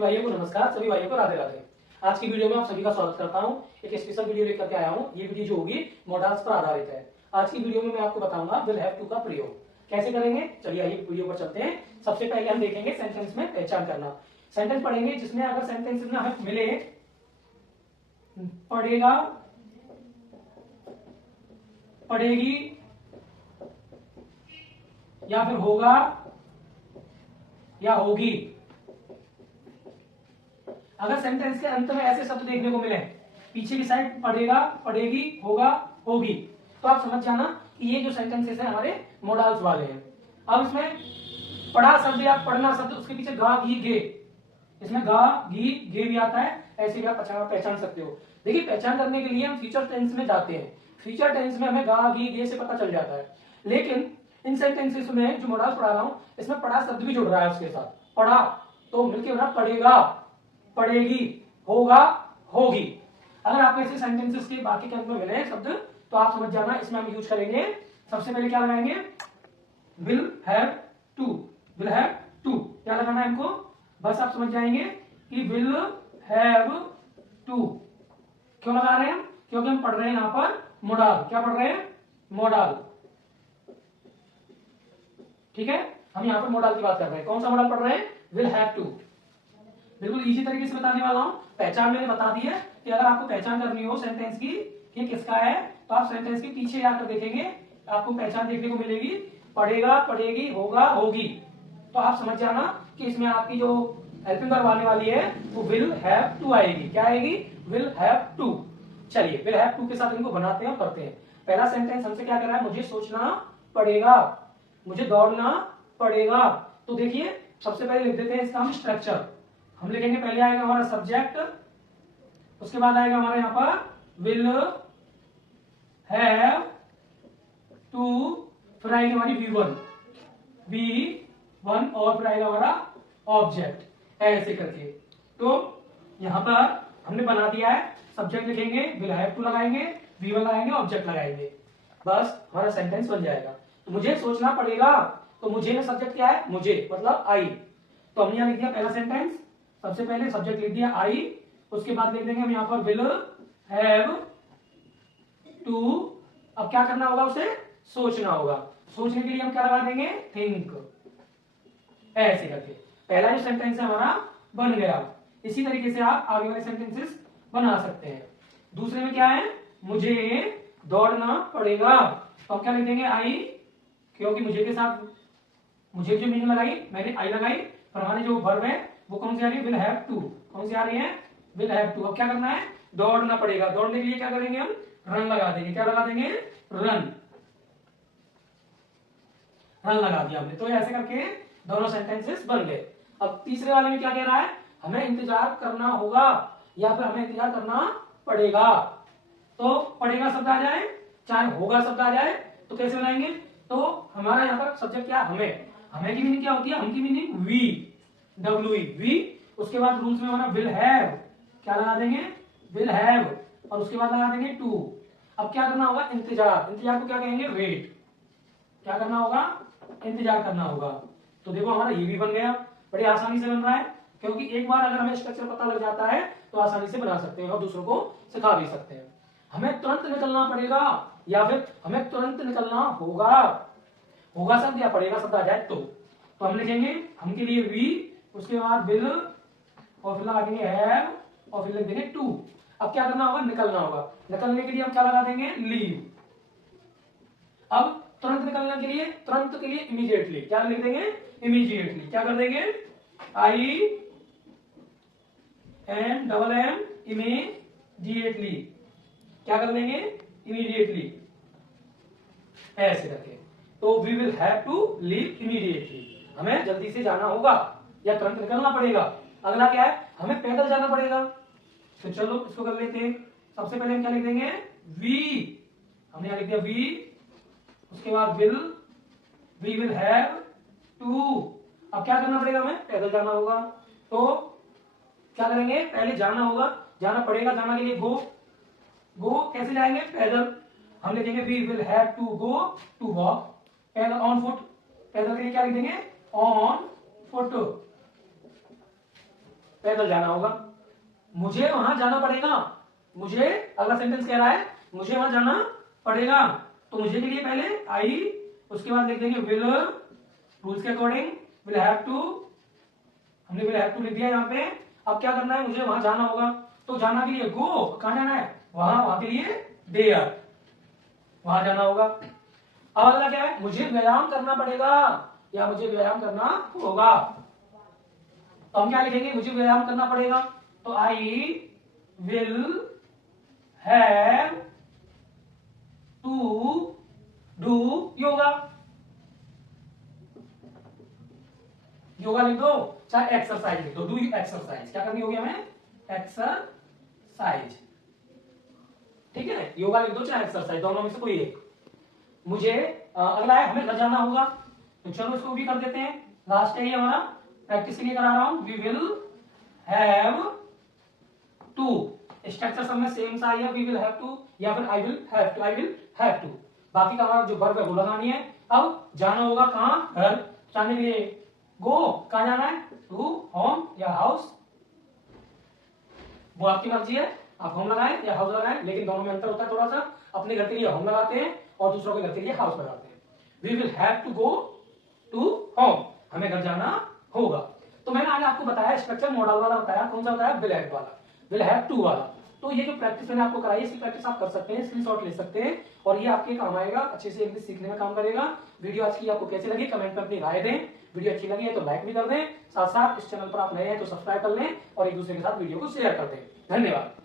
भाइयों को नमस्कार, सभी भाइयों को राधे राधे। आज की वीडियो में आप सभी का स्वागत करता हूं। एक स्पेशल वीडियो लेकर के आया हूं। ये वीडियो जो होगी मॉडल्स पर आधारित है। आज की वीडियो में मैं आपको बताऊंगा विल हैव टू का प्रयोग कैसे करेंगे। चलिए आइए वीडियो पर चलते हैं। सबसे पहले हम देखेंगे सेंटेंस में पहचान करना। सेंटेंस पढ़ेंगे जिसमें अगर सेंटेंस में हमें मिले पढ़ेगा, पढ़ेगी या फिर होगा या होगी। अगर सेंटेंस के अंत में ऐसे शब्द देखने को मिले, पीछे की साइड पढ़ेगा, पढ़ेगी, होगा, होगी, तो आप समझ जाना कि ये जो सेंटेंसेस हैं हमारे मॉडल्स वाले हैं। अब इसमें पढ़ा शब्द या पढ़ना शब्द, उसके पीछे गा, गी, गे, इसमें गा, गी, गे भी आता है। ऐसे भी आप पहचान सकते हो। देखिए, पहचान करने के लिए हम फ्यूचर टेंस में जाते हैं। फ्यूचर टेंस में हमें गा, गी, गे से पता चल जाता है। लेकिन इन सेंटेंसेस में जो मॉडल्स पढ़ा रहा हूं, इसमें पढ़ा शब्द भी जुड़ रहा है उसके साथ। पढ़ा तो मिलकर बना पढ़ेगा, पढ़ेगी, होगा, होगी। अगर आपको ऐसे सेंटेंसेस के बाकी के अंत में मिले शब्द तो आप समझ जाना इसमें हम यूज करेंगे। सबसे पहले क्या लगाएंगे? Will have to. Will have to क्या लगाना है हमको? बस आप समझ जाएंगे कि विल हैव टू। क्यों लगा रहे हैं हम? क्योंकि हम पढ़ रहे हैं यहां पर मॉडल। क्या पढ़ रहे हैं? मॉडल। ठीक है, हम यहां पर मॉडल की बात कर रहे हैं। कौन सा मॉडल पढ़ रहे हैं? Will have to. बिल्कुल इजी तरीके से बताने वाला हूं। पहचान मैंने बता दी है कि अगर आपको पहचान करनी हो सेंटेंस की कि किसका है, तो आप सेंटेंस के पीछे आकर देखेंगे, आपको पहचान देखने को मिलेगी। पढ़ेगा, पढ़ेगी, होगा, होगी। तो आप समझ जाना कि इसमें आपकी जो हेल्पिंग वर्ब आने वाली है वो विल हैव टू आएगी। क्या आएगी? Will have to. चलिए विल हैव टू के साथ इनको बनाते हैं और पढ़ते हैं। पहला सेंटेंस हमसे क्या कर रहा है? मुझे सोचना पड़ेगा, मुझे दौड़ना पड़ेगा। तो देखिए, सबसे पहले लिख देते हैं इसका हम स्ट्रक्चर। हम लिखेंगे, पहले आएगा हमारा सब्जेक्ट, उसके बाद आएगा हमारा यहां पर विल हैव टू, फिर आएगी हमारी V1 और फिर आएगा हमारा ऑब्जेक्ट। ऐसे करके तो यहां पर हमने बना दिया है। सब्जेक्ट लिखेंगे, विल हैव टू लगाएंगे, V1 लगाएंगे, ऑब्जेक्ट लगाएंगे, बस हमारा सेंटेंस बन जाएगा। तो मुझे सोचना पड़ेगा, तो मुझे में सब्जेक्ट क्या है? मुझे, मतलब आई। तो हमने यहां लिख दिया पहला सेंटेंस। सबसे पहले सब्जेक्ट लिख दिया आई, उसके बाद लिख देंगे हम यहां पर विल हैव टू। अब क्या करना होगा? उसे सोचना होगा। सोचने के लिए हम क्या लगा देंगे? थिंक। ऐसे करके पहला जो सेंटेंस है हमारा बन गया। इसी तरीके से आप आगे वाले सेंटेंसेस बना सकते हैं। दूसरे में क्या है? मुझे दौड़ना पड़ेगा। तो हम क्या लिख देंगे? आई, क्योंकि मुझे के साथ मुझे जो मीनिंग लगाई मैंने आई लगाई, पर हमारी जो वर्ब है वो कौन सी आ रही है? Will have to. कौन सी आ रही है? Will have to. अब क्या करना है? दौड़ना पड़ेगा। दौड़ने के लिए क्या करेंगे हम? रन लगा देंगे। क्या लगा देंगे? रन। रन लगा दिया हमने। तो ऐसे करके दोनों सेंटेंसेस बन गए। अब तीसरे वाले में क्या कह रहा है? हमें इंतजार करना होगा या फिर हमें इंतजार करना पड़ेगा। तो पड़ेगा शब्द आ जाए, चाहे होगा शब्द आ जाए, तो कैसे बनाएंगे? तो हमारा यहाँ पर सब्जेक्ट क्या? हमें। हमें की मीनिंग क्या होती है? हम की मीनिंग वी, डब्ल्यू वी। उसके बाद रूल्स में हमारा विल हैव, क्या लगा देंगे? विल हैव, और उसके बाद लगा देंगे टू। अब क्या करना होगा? इंतजार। इंतजार को क्या कहेंगे? वेट। क्या करना होगा? इंतजार करना होगा। तो देखो हमारा ये भी बन गया। बड़ी आसानी से बन रहा है, क्योंकि एक बार अगर हमें स्ट्रक्चर पता लग जाता है तो आसानी से बना सकते हैं और दूसरों को सिखा भी सकते हैं। हमें तुरंत निकलना पड़ेगा या फिर हमें तुरंत निकलना होगा। होगा शब्द या पड़ेगा शब्द आ जाए तो हम लिखेंगे, हम के लिए वी, उसके बाद विल, और फिर लगा देंगे हैव, और फिर लिख देंगे टू। अब क्या करना होगा? निकलना होगा। निकलने के लिए हम क्या लगा देंगे? लीव। अब तुरंत निकलने के लिए, तुरंत के लिए इमीडिएटली। क्या लिख देंगे? इमीडिएटली। क्या कर देंगे? I N double M, immediately. क्या कर देंगे? इमीडिएटली। ऐसे करके तो we will have to leave immediately. हमें जल्दी से जाना होगा या तुरंत निकलना पड़ेगा। अगला क्या है? हमें पैदल जाना पड़ेगा। तो चलो इसको कर लेते हैं। सबसे पहले हम क्या लिख देंगे? वी। हमने यहां लिख दिया वी, उसके बाद will, we will have to. अब क्या करना पड़ेगा? हमें पैदल जाना होगा। तो क्या करेंगे? पहले जाना होगा, जाना पड़ेगा। जाना के लिए गो। गो कैसे जाएंगे? पैदल। हम लिखेंगे we will have to go to walk. पैदल, ऑन फुट। पैदल के लिए क्या लिख देंगे? On foot. पैदल जाना होगा। मुझे वहां जाना पड़ेगा, मुझे अगला सेंटेंस कह रहा है मुझे वहां जाना पड़ेगा, तो मुझे के लिए पहले आई, उसके बाद लिख देंगे विल, रूल्स के अकॉर्डिंग विल हैव टू, हमने विल हैव टू लिख दिया यहाँ पे। अब क्या करना है, मुझे वहां जाना होगा, तो जाना के लिए गो, कहां जाना है, वहां के लिए देयर, वहां जाना होगा। अब अगला क्या है, मुझे व्यायाम करना पड़ेगा या मुझे व्यायाम करना होगा, तो हम क्या लिखेंगे, मुझे व्यायाम करना पड़ेगा, तो I will have to do yoga, yoga लिख दो, चाहे एक्सरसाइज लिख दो, डू एक्सरसाइज, क्या करनी होगी हमें, एक्सरसाइज, ठीक है, योगा लिख दो चाहे एक्सरसाइज, दोनों में से कोई एक। मुझे अगला है हमें घर जाना होगा, तो चलो इसको भी कर देते हैं, लास्ट है ये हमारा, प्रैक्टिस के लिए करा रहा हूं, we will have to, structure सब में सेम सा है, वी विल हैव टू या फिर I will have to, I will have to, बाकी का हमारा जो वर्ब है वो लगानी है। अब जाना होगा कहां, घर, जाने के लिए गो, कहां जाना है, टू होम या हाउस, वो आपकी मर्जी है, आप होम लगाएं या हाउस लगाएं, लेकिन दोनों में अंतर होता है थोड़ा सा, अपने घर के लिए होम लगाते हैं और दूसरों के घर के लिए हाउस लगाते हैं। We will have to go to home, हमें घर जाना होगा। तो मैंने आज आपको बताया स्ट्रक्चर मॉडल वाला बताया, कौन सा बताया, विल हैव वाला, विल हैव टू वाला। तो ये जो प्रैक्टिस मैंने आपको कराई, इसकी प्रैक्टिस आप कर सकते हैं, स्क्रीनशॉट ले सकते हैं और ये आपके काम आएगा, अच्छे से इंग्लिश सीखने में काम करेगा। वीडियो आज की आपको कैसी लगी कमेंट में अपनी राय दें, वीडियो अच्छी लगी है तो लाइक भी कर दें, साथ साथ इस चैनल पर आप नए हैं तो सब्सक्राइब कर लें और एक दूसरे के साथ वीडियो को शेयर कर दें। धन्यवाद।